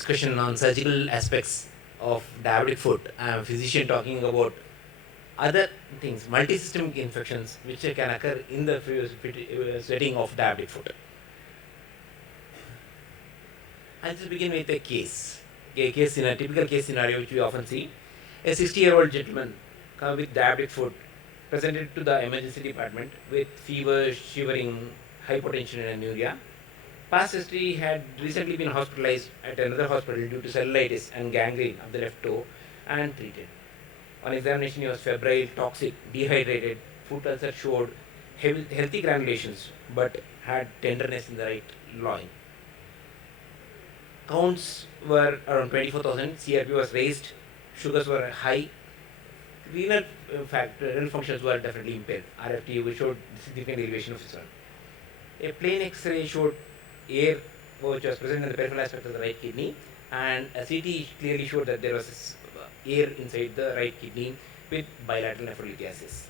discussion on surgical aspects of diabetic foot. I am a physician talking about other things, multi-systemic infections which can occur in the setting of diabetic foot. I'll just begin with a case. A case in a typical case scenario which we often see. A 60-year-old gentleman come with diabetic foot, presented to the emergency department with fever, shivering, hypotension and anuria. Past history had recently been hospitalized at another hospital due to cellulitis and gangrene of the left toe and treated. On examination, he was febrile, toxic, dehydrated. Foot ulcer showed healthy granulations but had tenderness in the right loin. Counts were around 24,000, CRP was raised, sugars were high, renal functions were definitely impaired. RFT showed significant elevation of concern. A plain X-ray showed air which was present in the peripheral aspect of the right kidney, and a CT clearly showed that there was air inside the right kidney with bilateral nephrolithiasis.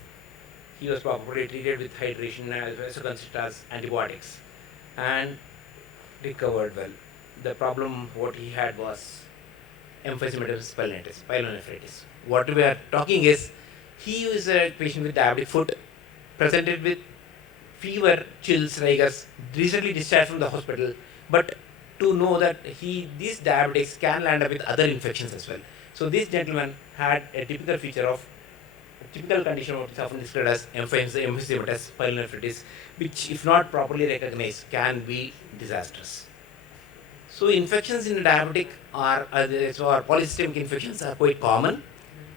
He was properly treated with hydration as considered as antibiotics and recovered well. The problem what he had was emphysematous pyelonephritis. What we are talking is, he is a patient with diabetic foot, presented with fever, chills, rigors, recently discharged from the hospital, but to know that these diabetics can land up with other infections as well. So this gentleman had a typical feature of typical condition what is often described as emphysematous pyelonephritis, which if not properly recognized can be disastrous. So infections in diabetic or polysystemic infections are quite common.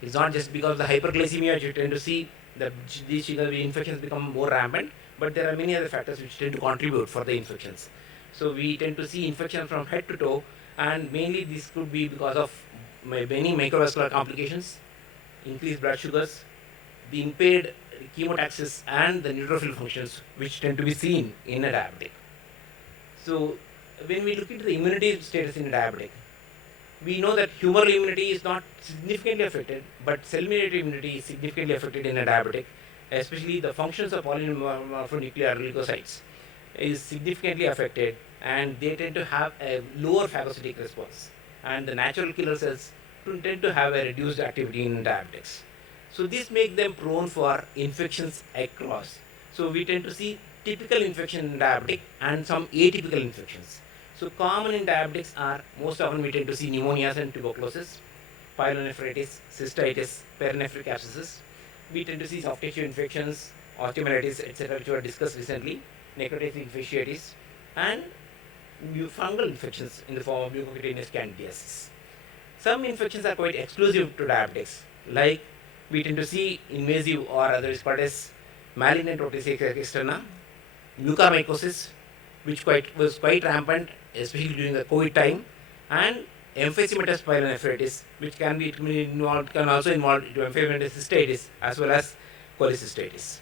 It's not just because of the hyperglycemia you tend to see that these infections become more rampant, but there are many other factors which tend to contribute for the infections. So we tend to see infection from head to toe, and mainly this could be because of many microvascular complications, increased blood sugars, the impaired chemotaxis and the neutrophil functions which tend to be seen in a diabetic. So when we look into the immunity status in diabetic, we know that humoral immunity is not significantly affected, but cell-mediated immunity is significantly affected in a diabetic, especially the functions of polymorphonuclear leukocytes is significantly affected, and they tend to have a lower phagocytic response, and the natural killer cells tend to have a reduced activity in diabetics. So this makes them prone for infections across. So we tend to see typical infection in diabetic and some atypical infections. So common in diabetics are, most often we tend to see pneumonias and tuberculosis, pyelonephritis, cystitis, perinephric abscesses. We tend to see soft tissue infections, osteomyelitis, etc., which were discussed recently, necrotic fasciitis, and fungal infections in the form of mucocutaneous candidiasis. Some infections are quite exclusive to diabetics, like we tend to see invasive or otherwise called as malignant otitis externa, mucormycosis, which was quite rampant, especially during the COVID time, and emphysematous pyelonephritis, which can also involve emphysematous cystitis as well as cholecystitis.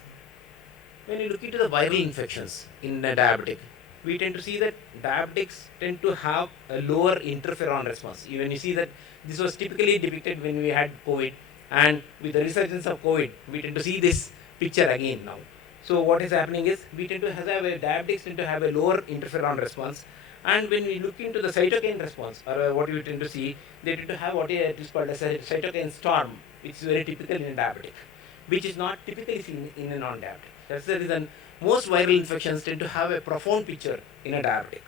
When you look into the viral infections in a diabetic, we tend to see that diabetics tend to have a lower interferon response. Even you see that this was typically depicted when we had COVID, and with the resurgence of COVID, we tend to see this picture again now. So what is happening is, we tend to have diabetics tend to have a lower interferon response, and when we look into the cytokine response, or what you tend to see, they tend to have what is called as a cytokine storm, which is very typical in a diabetic, which is not typically seen in a non-diabetic. That's the reason most viral infections tend to have a profound picture in a diabetic.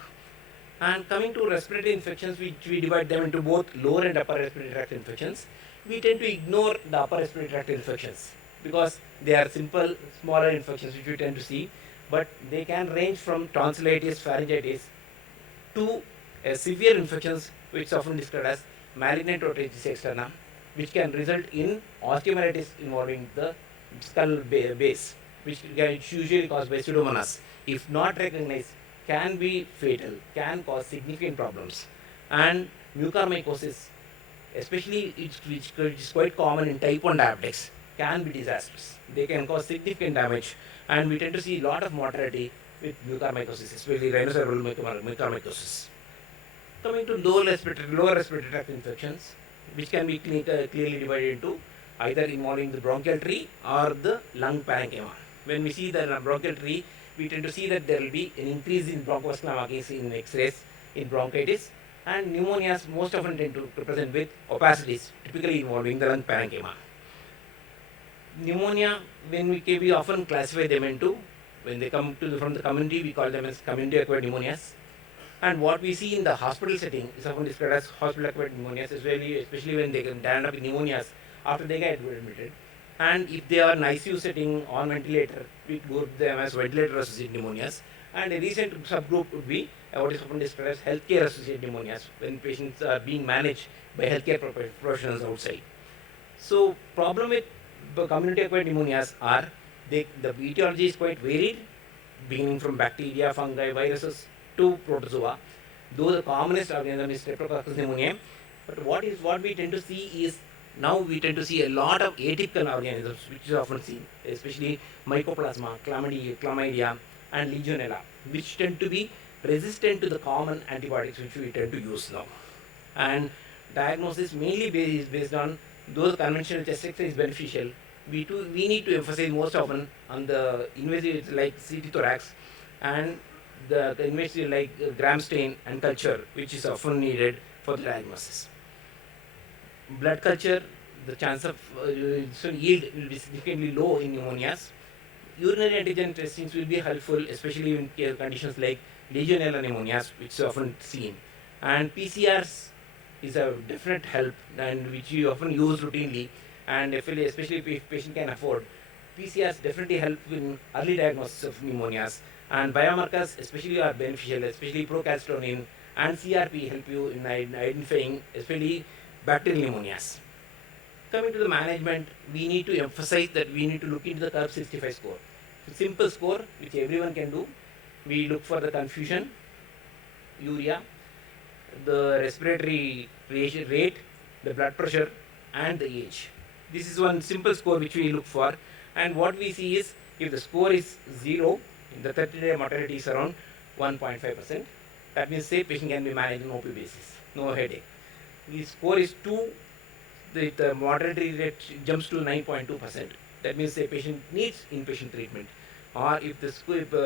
And coming to respiratory infections, which we divide them into both lower and upper respiratory tract infections, we tend to ignore the upper respiratory tract infections because they are simple, smaller infections which we tend to see, but they can range from tonsillitis, pharyngitis to severe infections which is often described as malignant otitis externa, which can result in osteomyelitis involving the skull base, which is usually caused by pseudomonas. If not recognized, can be fatal, can cause significant problems. And mucormycosis, especially which is quite common in type 1 diabetics, can be disastrous. They can cause significant damage, and we tend to see a lot of mortality with mucormycosis, especially rhinocerebral mucormycosis. Coming to lower respiratory tract infections, which can be clearly divided into either involving the bronchial tree or the lung parenchyma. When we see the bronchial tree, we tend to see that there will be an increase in bronchosclerosis in X-rays, in bronchitis, And pneumonias most often tend to present with opacities, typically involving the lung parenchyma. Pneumonia, when we often classify them into, when they come from the community, we call them as community-acquired pneumonias. And what we see in the hospital setting is often described as hospital-acquired pneumonias, especially when they can end up in pneumonias after they get admitted. And if they are in ICU setting on ventilator, we group them as ventilator-associated pneumonias. And a recent subgroup would be what is often described as healthcare-associated pneumonias, when patients are being managed by healthcare professionals outside. So, problem with community-acquired pneumonias are the etiology is quite varied, beginning from bacteria, fungi, viruses to protozoa. Though the commonest organism is Streptococcus pneumoniae, but what we tend to see is now we tend to see a lot of atypical organisms, which is often seen, especially Mycoplasma, Chlamydia, and Legionella, which tend to be resistant to the common antibiotics which we tend to use now. And diagnosis mainly is based on, though the conventional chest X-ray is beneficial, we need to emphasize most often on the invasive like CT thorax and the invasive like gram stain and culture, which is often needed for the diagnosis. Blood culture, the chance of yield will be significantly low in pneumonias. Urinary antigen testings will be helpful, especially in conditions like Legionella pneumonias, which is often seen. And PCRs is a definite help, and which you often use routinely, and especially if patient can afford. PCRs definitely help in early diagnosis of pneumonias, and biomarkers especially are beneficial, especially procalcitonin and CRP help you in identifying especially bacterial pneumonias. Coming to the management, we need to emphasize that we need to look into the curve 65 score. It's a simple score which everyone can do. We look for the confusion, urea, the respiratory rate, the blood pressure, and the age. This is one simple score which we look for, and what we see is if the score is 0, the 30-day mortality is around 1.5%. That means say patient can be managed on OP basis, no headache. If score is 2, the mortality rate jumps to 9.2%. That means the patient needs inpatient treatment. Or if the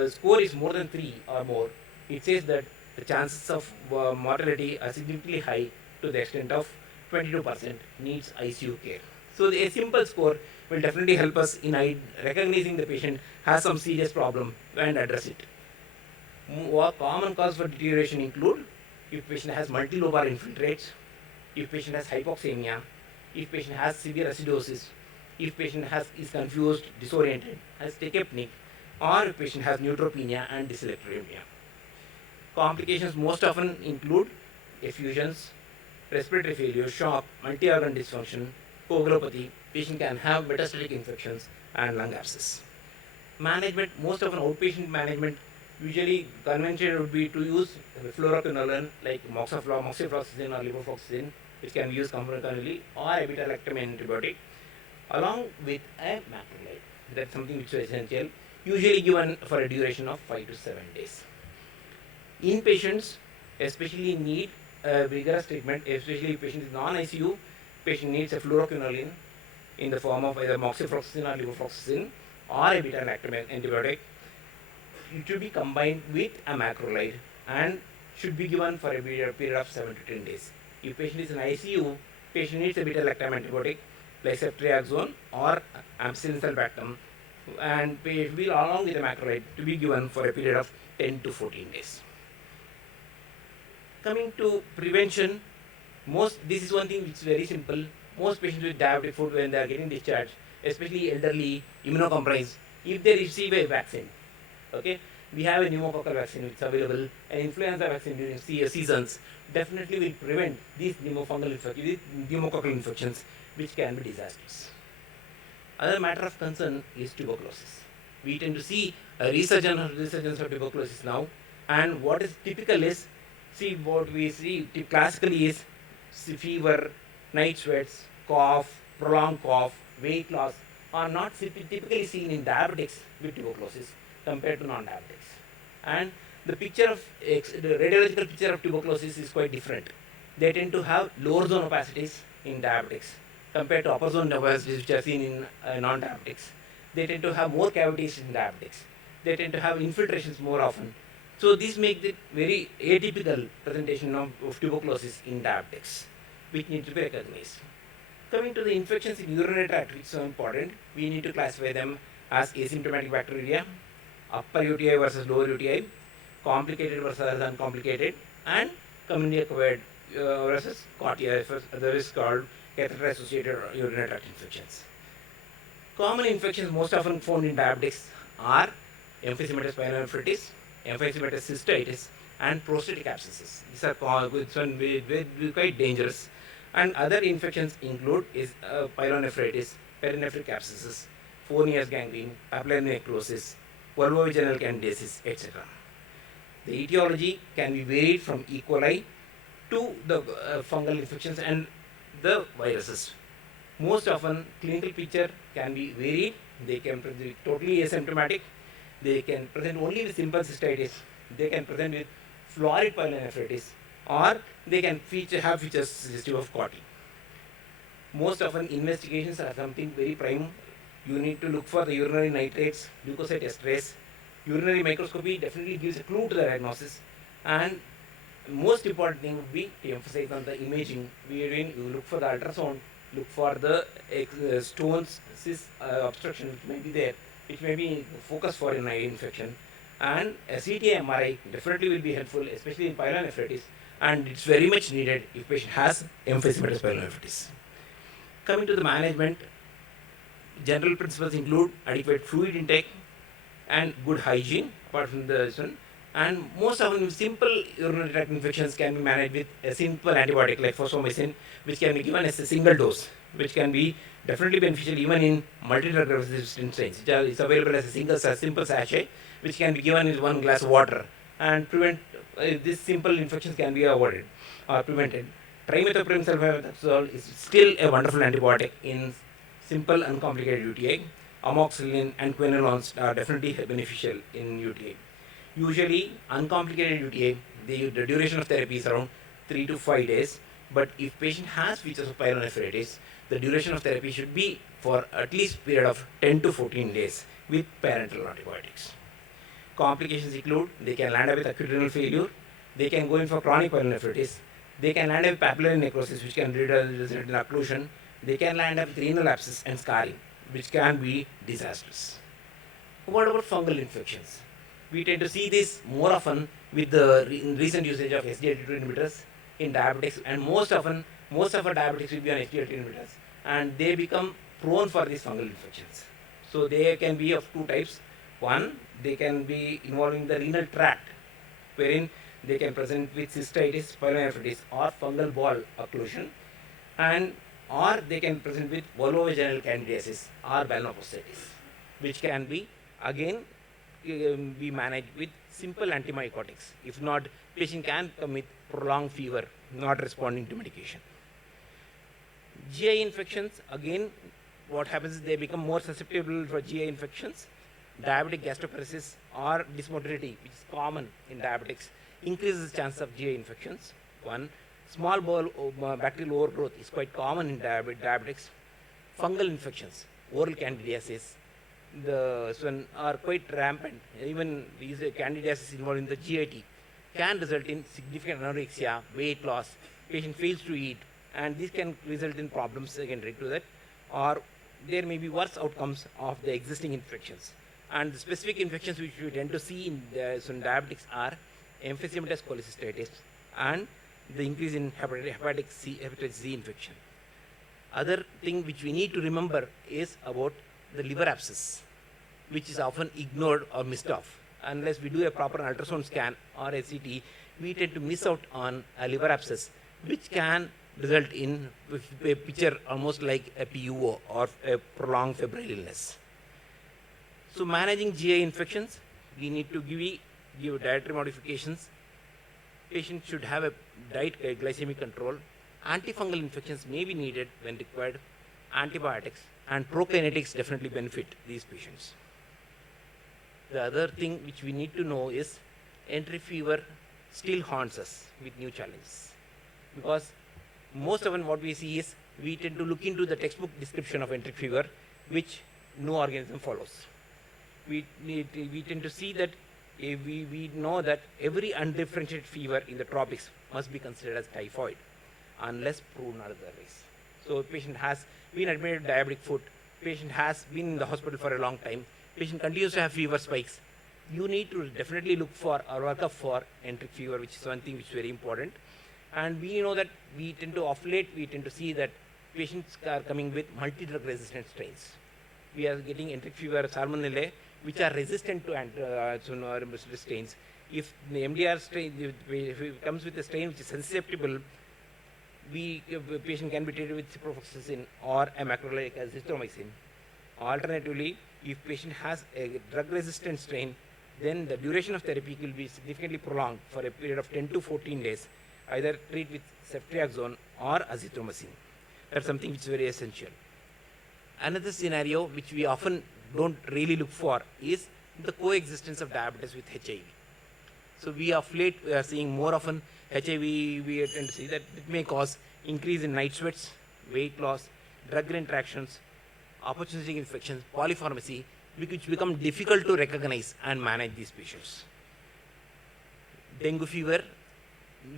score is more than 3 or more, it says that the chances of mortality are significantly high to the extent of 22% needs ICU care. So a simple score will definitely help us in recognizing the patient has some serious problem and address it. Common cause for deterioration include if patient has multilobar infiltrates, if patient has hypoxemia, if patient has severe acidosis, if patient is confused, disoriented, has tachypneic, or if patient has neutropenia and dyslipidemia. Complications most often include effusions, respiratory failure, shock, multi-organ dysfunction, coagulopathy. Patient can have metastatic infections and lung abscess. Management, most often outpatient management, usually convention would be to use fluoroquinolone like moxifloxacin or levofloxacin, which can be used concurrently, or a beta-lactam antibiotic, along with a macrolide. That's something which is essential, usually given for a duration of 5 to 7 days. Inpatients especially need vigorous treatment, especially if patient is non-ICU, patient needs a fluoroquinolone in the form of either moxifloxacin or levofloxacin or a beta-lactam antibiotic. It should be combined with a macrolide and should be given for a period of 7 to 10 days. If patient is in ICU, patient needs a beta-lactam antibiotic like ceftriaxone or ampicillin sulbactam, and it will be along with the macrolide to be given for a period of 10 to 14 days. Coming to prevention, this is one thing which is very simple. Most patients with diabetic foot, when they are getting discharged, especially elderly, immunocompromised, if they receive a vaccine, okay, we have a pneumococcal vaccine which is available, an influenza vaccine during seasons, definitely will prevent these pneumococcal infections, which can be disastrous. Other matter of concern is tuberculosis. We tend to see a resurgence of tuberculosis now, and what is typical is, what we see classically is fever, night sweats, cough, prolonged cough, weight loss are not typically seen in diabetics with tuberculosis compared to non-diabetics. And the radiological picture of tuberculosis is quite different. They tend to have lower zone opacities in diabetics compared to upper zone opacities which are seen in non-diabetics. They tend to have more cavities in diabetics. They tend to have infiltrations more often So this makes it very atypical presentation of tuberculosis in diabetics, which need to be recognized. Coming to the infections in urinary tract, which is so important, we need to classify them as asymptomatic bacteriuria, upper UTI versus lower UTI, complicated versus uncomplicated, and community acquired versus COTI, that is called catheter-associated urinary tract infections. Common infections most often found in diabetics are emphysematous pyelonephritis, emphysematous cystitis, and prostatic abscesses. These are quite dangerous. And other infections include pyelonephritis, perinephric abscesses, Fournier's gangrene, papillary necrosis, vulvovaginal candidiasis, etc. The etiology can be varied from E. coli to the fungal infections and the viruses. Most often, clinical picture can be varied. They can be totally asymptomatic. They can present only with simple cystitis. They can present with florid pyelonephritis, or they can have features suggestive of COTI. Most often, investigations are something very prime. You need to look for the urinary nitrates, leukocyte esterase. Urinary microscopy definitely gives a clue to the diagnosis. And most important thing would be to emphasize on the imaging, wherein you look for the ultrasound, look for the stones, cyst obstruction which may be there, which may be focus for an eye infection. And a CT MRI definitely will be helpful, especially in pyelonephritis, and it's very much needed if patient has emphysematous pyelonephritis. Coming to the management, general principles include adequate fluid intake and good hygiene, apart from this one. And most often, simple urinary tract infections can be managed with a simple antibiotic like fosfomycin, which can be given as a single dose, which can be definitely beneficial even in multi-drug resistant strains. It's available as a simple sachet, which can be given in 1 glass of water, and prevent these simple infections can be avoided or prevented. Trimethoprim sulfamethoxazole is still a wonderful antibiotic in simple uncomplicated UTI. Amoxicillin and quinolones are definitely beneficial in UTI. Usually, uncomplicated UTI, the duration of therapy is around 3 to 5 days. But if patient has features of pyelonephritis, the duration of therapy should be for at least period of 10 to 14 days with parenteral antibiotics. Complications include, they can land up with acute renal failure, they can go in for chronic pyelonephritis, they can land up with papillary necrosis, which can result in occlusion, they can land up with renal abscess and scarring, which can be disastrous. What about fungal infections? We tend to see this more often with the recent usage of SGLT2 inhibitors in diabetics, and most of our diabetics will be on SGLT inhibitors, and they become prone for these fungal infections. So they can be of two types. One, they can be involving the renal tract, wherein they can present with cystitis, pyelonephritis, or fungal ball occlusion, and or they can present with vulvovaginal candidiasis or balanopostitis, which can be again be managed with simple antimycotics. If not, patient can come with prolonged fever, not responding to medication. GI infections, again, what happens is they become more susceptible for GI infections. Diabetic gastroparesis or dysmotility, which is common in diabetics, increases the chance of GI infections. One, small bowel bacterial overgrowth is quite common in diabetics. Fungal infections, oral candidiasis, are quite rampant. Even these candidiasis involved in the GIT can result in significant anorexia, weight loss, patient fails to eat, and this can result in problems secondary to that, or there may be worse outcomes of the existing infections. And the specific infections which we tend to see in diabetics are emphysematous cholecystitis and the increase in hepatitis C infection. Other thing which we need to remember is about the liver abscess, which is often ignored or missed off. Unless we do a proper ultrasound scan or a CT, we tend to miss out on a liver abscess, which can result in a picture almost like a PUO or a prolonged febrile illness. So managing GI infections, we need to give dietary modifications. Patient should have a diet glycemic control. Antifungal infections may be needed when required. Antibiotics and prokinetics definitely benefit these patients. The other thing which we need to know is entry fever still haunts us with new challenges, because most often what we see is we tend to look into the textbook description of entry fever, which no organism follows. We tend to see that We know that every undifferentiated fever in the tropics must be considered as typhoid unless proven otherwise. So patient has been admitted with diabetic foot, patient has been in the hospital for a long time, patient continues to have fever spikes. You need to definitely look for or work up for enteric fever, which is one thing which is very important. And we know that we tend to see that patients are coming with multi-drug resistant strains. We are getting enteric fever, salmonella, which are resistant to strains. If the MDR strain, if it comes with a strain which is susceptible, the patient can be treated with ciprofloxacin or a macrolide azithromycin. Alternatively, if patient has a drug-resistant strain, then the duration of therapy will be significantly prolonged for a period of 10 to 14 days, either treat with ceftriaxone or azithromycin. That's something which is very essential. Another scenario which we often don't really look for is the coexistence of diabetes with HIV. So we of late we are seeing more often HIV, we tend to see that it may cause increase in night sweats, weight loss, drug interactions, opportunistic infections, polypharmacy, which become difficult to recognize and manage these patients. Dengue fever,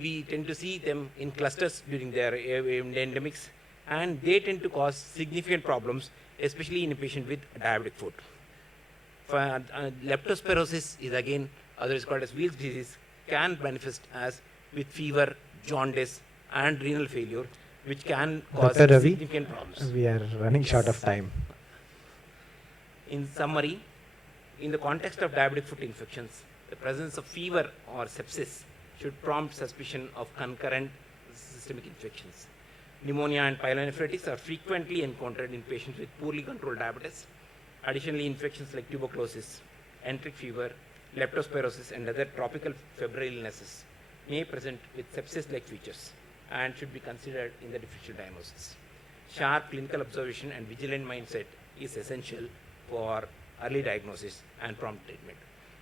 we tend to see them in clusters during their endemics, and they tend to cause significant problems, especially in a patient with diabetic foot. Leptospirosis is again otherwise called as Weil's disease, can manifest as with fever, jaundice, and renal failure, which can cause Dr. Ravi, significant problems. we are running short of time. In summary, in the context of diabetic foot infections, the presence of fever or sepsis should prompt suspicion of concurrent systemic infections. Pneumonia and pyelonephritis are frequently encountered in patients with poorly controlled diabetes. Additionally, infections like tuberculosis, enteric fever, leptospirosis, and other tropical febrile illnesses may present with sepsis-like features and should be considered in the differential diagnosis. Sharp clinical observation and vigilant mindset is essential for early diagnosis and prompt treatment.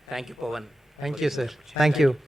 Thank you, Pawan. Thank you, sir. Thank you.